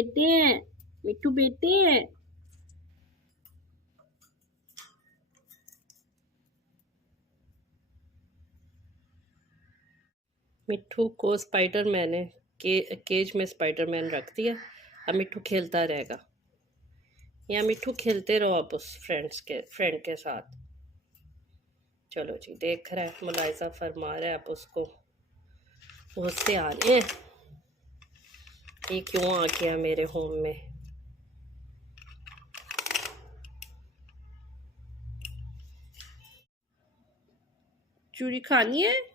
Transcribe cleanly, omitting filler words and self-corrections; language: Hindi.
बेटे हैं, मिट्टू बेटे हैं। मिट्टू को स्पाइडरमैन ने केज में स्पाइडरमैन रख दिया। अब मिट्टू खेलता रहेगा, या मिट्टू खेलते रहो आप उस फ्रेंड के साथ। चलो जी, देख रहा है, मुलायजा फरमा रहा है आप उसको। उससे आ रहे हैं, ये क्यों आ गया मेरे होम में। चूरी खानी है।